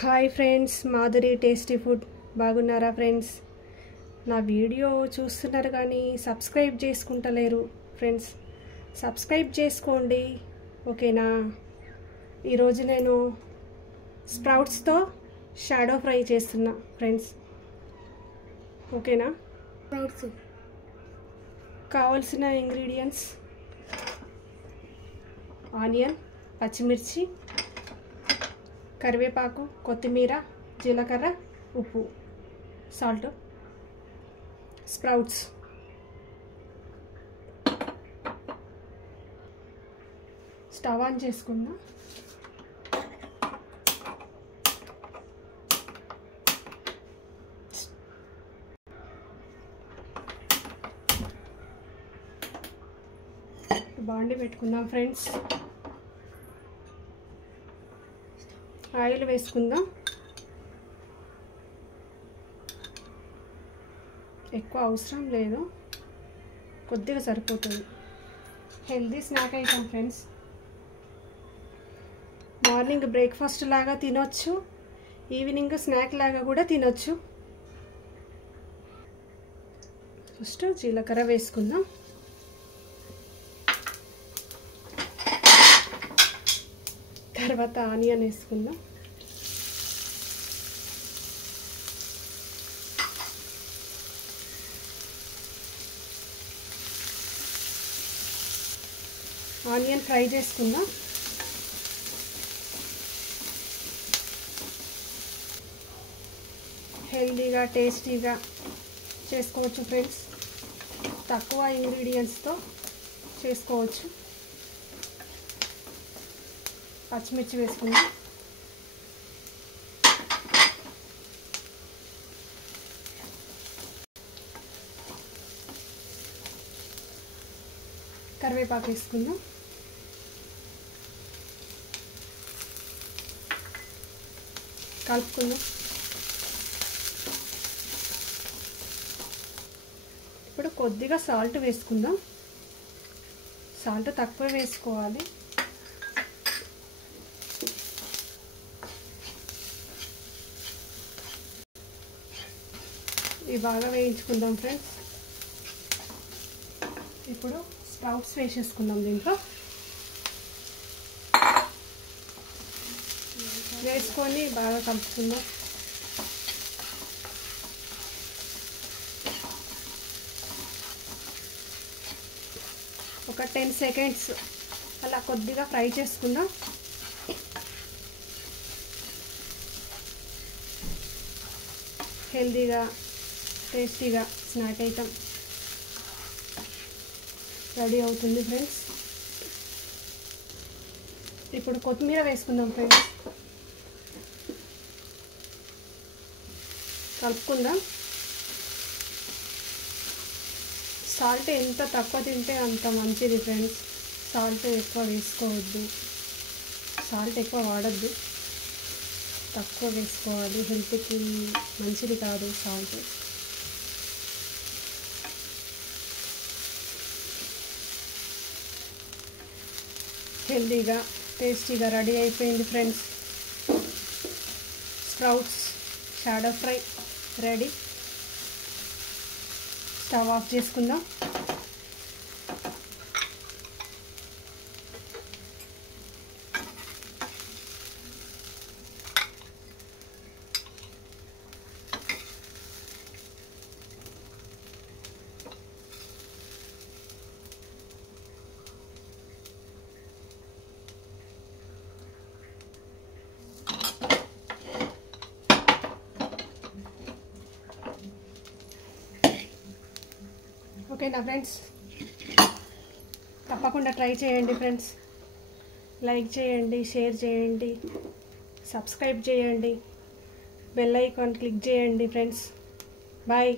Hi friends, Madhuri tasty food బాగున్నారా friends? నా video చూస్తున్నారు కానీ సబ్స్క్రైబ్ చేసుకుంటలేరు ఫ్రెండ్స్. సబ్స్క్రైబ్ చేసుకోండి, ఓకేనా? ఈరోజు నేను స్ప్రౌట్స్తో షాడో ఫ్రై చేస్తున్నా ఫ్రెండ్స్, ఓకేనా? స్ప్రౌట్స్ కావాల్సిన ఇంగ్రీడియంట్స్: ఆనియన్, పచ్చిమిర్చి, కరివేపాకు, కొత్తిమీర, జీలకర్ర, ఉప్పు, సాల్ట్. స్ప్రౌట్స్ స్టవ్ ఆన్ చేసుకుందాం. బాండి పెట్టుకుందాం ఫ్రెండ్స్. ఆయిల్ వేసుకుందాం. ఎక్కువ అవసరం లేదు, కొద్దిగా సరిపోతుంది. Healthy snack item friends. Morning breakfast లాగా తినొచ్చు, ఈవినింగ్ స్నాక్ లాగా కూడా తినొచ్చు. ఫస్ట్ జీలకర్ర వేసుకుందాం. తర్వాత ఆనియన్ వేసుకుందాం. ఆనియన్ ఫ్రై చేసుకుందాం. హెల్దీగా టేస్టీగా చేసుకోవచ్చు ఫ్రెండ్స్. తక్కువ ఇంగ్రీడియంట్స్తో చేసుకోవచ్చు. పచ్చిమిర్చి వేసుకుందాం. కరివేపాకు వేసుకుందాం. కలుపుకుందాం. ఇప్పుడు కొద్దిగా సాల్ట్ వేసుకుందాం. సాల్ట్ తక్కువ వేసుకోవాలి. ఇవి బాగా వేయించుకుందాం ఫ్రెండ్స్. ఇప్పుడు స్ప్రౌట్స్ వేసేసుకుందాం. దీంట్లో వేసుకొని బాగా కలుపుకుందాం. ఒక 10 సెకండ్స్ అలా కొద్దిగా ఫ్రై చేసుకుందాం. హెల్దీగా టేస్టీగా స్నాక్ ఐటమ్ రెడీ అవుతుంది ఫ్రెండ్స్. ఇప్పుడు కొత్తిమీర వేసుకుందాం ఫ్రెండ్స్. కలుపుకుందాం. సాల్ట్ ఎంత తక్కువ తింటే అంత మంచిది ఫ్రెండ్స్. సాల్ట్ ఎక్కువ వేసుకోవద్దు, సాల్ట్ ఎక్కువ వాడద్దు, తక్కువ వేసుకోవాలి. హెల్త్కి మంచిది కాదు సాల్ట్. హెల్దీగా టేస్టీగా రెడీ అయిపోయింది friends. Sprouts shadow fry ready. Stove off చేసుకుందాం. ఓకేనా ఫ్రెండ్స్? తప్పకుండా ట్రై చేయండి ఫ్రెండ్స్. లైక్ చేయండి, షేర్ చేయండి, సబ్స్క్రైబ్ చేయండి, బెల్ ఐకాన్ క్లిక్ చేయండి ఫ్రెండ్స్. బాయ్.